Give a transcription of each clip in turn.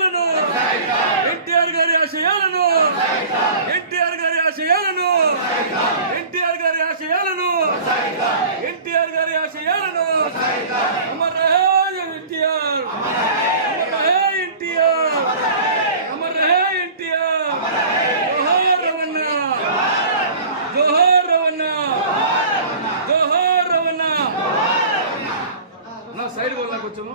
ఆశయాలను ఎన్టీఆర్ గారి ఆశయాలను. ఎన్టీఆర్ గారి ఆశయాలను. ఎన్టీఆర్ గారి ఆశయాలను. ఎన్టీఆర్ గారి ఆశయాలను. అమర్ రహే ఎన్టీఆర్. అమర్ రహే ఎన్టీఆర్ అమర్ రహే ఎన్టీఆర్ జోహార్ సైడ్ కొంచెము.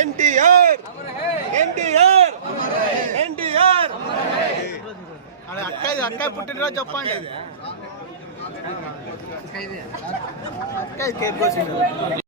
ఎన్టీఆర్! ఎన్టీఆర్! ఎన్టీఆర్! అక్క అక్క పుట్టినరోజు చెప్పండి. అక్క కేక్ కోసింది.